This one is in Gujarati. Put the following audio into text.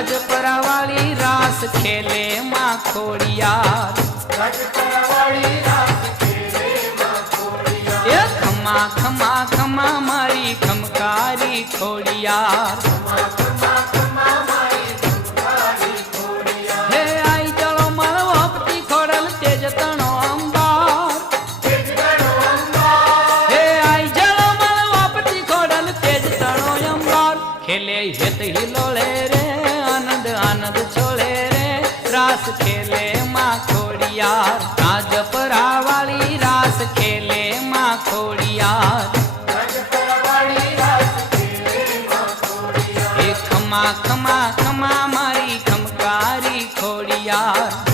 રાજપરા વાળી રાસ ખેલે માં ખોડિયાર એ ખમા ખમા ખમા મારી ખમકારી ખોડિયાર હે આઈ ચલો મળવો પતિ ખોડલ તેજ તણો અંબાર હે આઈ ચલો મળવો પતિ ખોડલ તેજ તણો અંબાર ખેલે હેત હિલોળે રે આનંદ આનંદ છોળે રે રાસ ખેલે માં ખોડિયાર રાજપરા વાળી રાસ ખેલે માં ખોડિયાર એ ખમા ખમા ખમા મારી ખમકારી ખોડિયાર